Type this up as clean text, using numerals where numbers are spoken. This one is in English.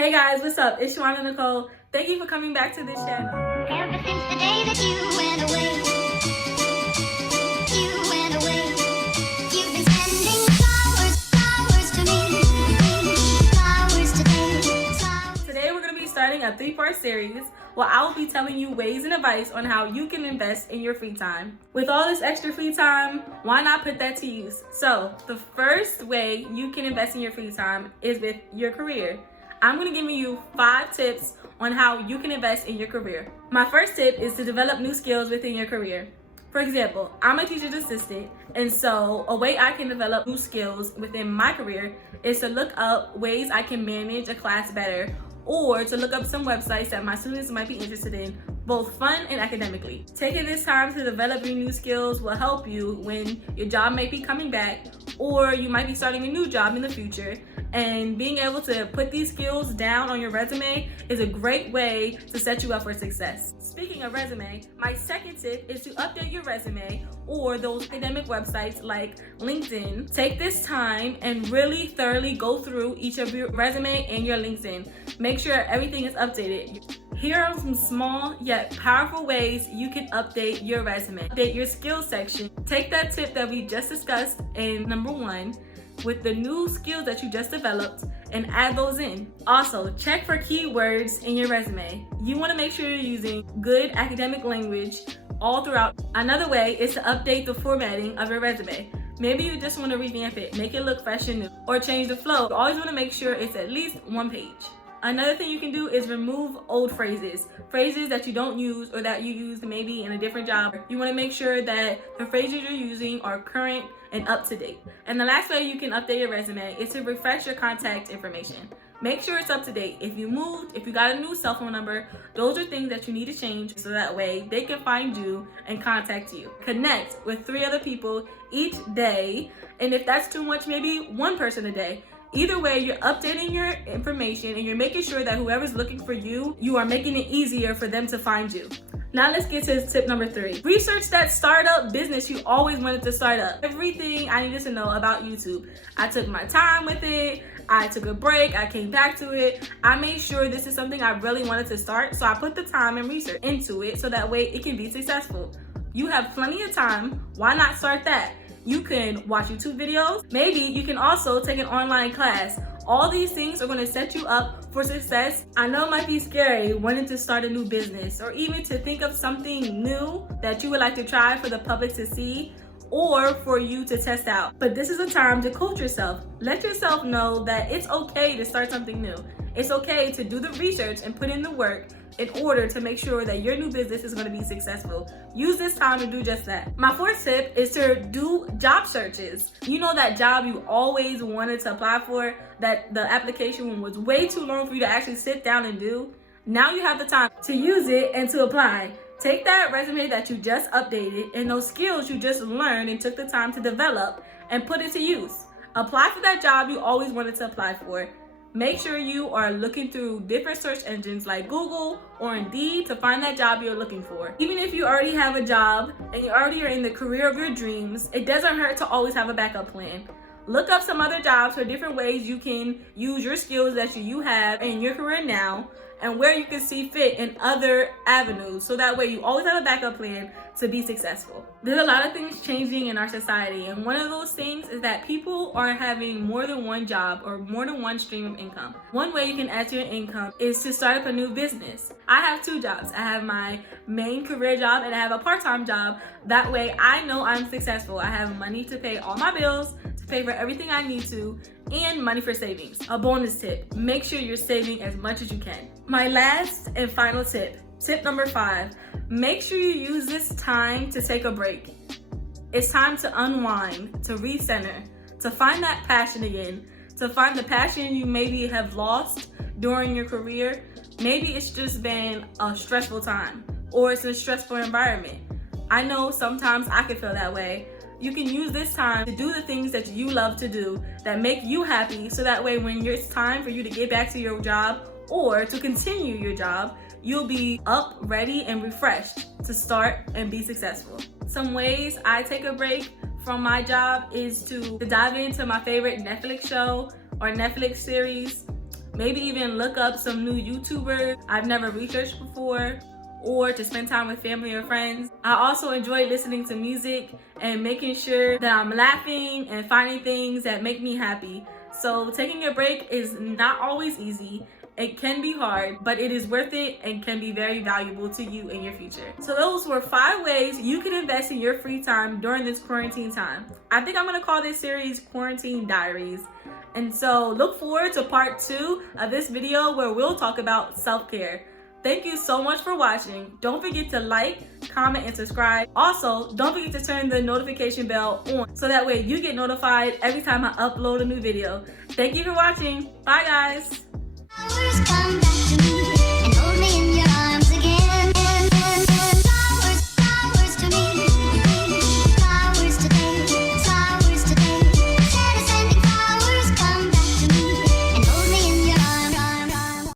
Hey guys, what's up? It's ShaWanna Nicole. Thank you for coming back to this channel. Ever since the day that you went away, you've been sending flowers to me, flowers today, flowers. Today we're going to be starting a 3-part series where I will be telling you ways and advice on how you can invest in your free time. With all this extra free time, why not put that to use? So the first way you can invest in your free time is with your career. I'm going to give you 5 tips on how you can invest in your career. My first tip is to develop new skills within your career. For example, I'm a teacher's assistant, and so a way I can develop new skills within my career is to look up ways I can manage a class better, or to look up some websites that my students might be interested in, both fun and academically. Taking this time to develop your new skills will help you when your job may be coming back, or you might be starting a new job in the future. And being able to put these skills down on your resume is a great way to set you up for success. Speaking of resume, my second tip is to update your resume or those academic websites like LinkedIn. Take this time and really thoroughly go through each of your resume and your LinkedIn. Make sure everything is updated. Here are some small yet powerful ways you can update your resume. Update your skills section. Take that tip that we just discussed in number 1 with the new skills that you just developed and add those in. Also, check for keywords in your resume. You want to make sure you're using good academic language all throughout. Another way is to update the formatting of your resume. Maybe you just want to revamp it, make it look fresh and new, or change the flow. You always want to make sure it's at least 1 page. Another thing you can do is remove old phrases that you don't use or that you used maybe in a different job. You want to make sure that the phrases you're using are current and up to date. And the last way you can update your resume is to refresh your contact information. Make sure it's up to date. If you moved, if you got a new cell phone number, those are things that you need to change so that way they can find you and contact you. Connect with 3 other people each day, and if that's too much, maybe 1 person a day. Either way, you're updating your information and you're making sure that whoever's looking for you, you are making it easier for them to find you. Now let's get to tip number 3. Research that startup business you always wanted to start up. Everything I needed to know about YouTube. I took my time with it. I took a break. I came back to it. I made sure this is something I really wanted to start, so I put the time and research into it so that way it can be successful. You have plenty of time. Why not start that? You can watch YouTube videos. Maybe you can also take an online class. All these things are going to set you up for success. I know it might be scary wanting to start a new business or even to think of something new that you would like to try for the public to see or for you to test out. But this is a time to coach yourself. Let yourself know that it's okay to start something new. It's okay to do the research and put in the work in order to make sure that your new business is going to be successful. Use this time to do just that. My 4th tip is to do job searches. You know that job you always wanted to apply for, that the application was way too long for you to actually sit down and do? Now you have the time to use it and to apply. Take that resume that you just updated and those skills you just learned and took the time to develop and put it to use. Apply for that job you always wanted to apply for. Make sure you are looking through different search engines like Google or Indeed to find that job you're looking for. Even if you already have a job and you already are in the career of your dreams, it doesn't hurt to always have a backup plan. Look up some other jobs or different ways you can use your skills that you have in your career now and where you can see fit in other avenues, so that way you always have a backup plan to be successful. There's a lot of things changing in our society, and one of those things is that people are having more than 1 job or more than 1 stream of income. One way you can add to your income is to start up a new business. I have 2 jobs. I have my main career job and I have a part-time job. That way I know I'm successful. I have money to pay all my bills, to pay for everything I need to, and money for savings. A bonus tip, make sure you're saving as much as you can. My last and final tip number 5, make sure you use this time to take a break. It's time to unwind, to recenter, to find that passion again, to find the passion you maybe have lost during your career. Maybe it's just been a stressful time or it's a stressful environment. I know sometimes I can feel that way. You can use this time to do the things that you love to do that make you happy, so that way when it's time for you to get back to your job or to continue your job, you'll be up, ready, and refreshed to start and be successful. Some ways I take a break from my job is to dive into my favorite Netflix show or Netflix series. maybe even look up some new YouTubers I've never researched before, or to spend time with family or friends. I also enjoy listening to music and making sure that I'm laughing and finding things that make me happy. So taking a break is not always easy. It can be hard, but it is worth it and can be very valuable to you in your future. So those were 5 ways you can invest in your free time during this quarantine time. I think I'm gonna call this series Quarantine Diaries. And so look forward to part 2 of this video where we'll talk about self-care. Thank you so much for watching. Don't forget to like, comment, and subscribe. Also, don't forget to turn the notification bell on so that way you get notified every time I upload a new video. Thank you for watching. Bye guys.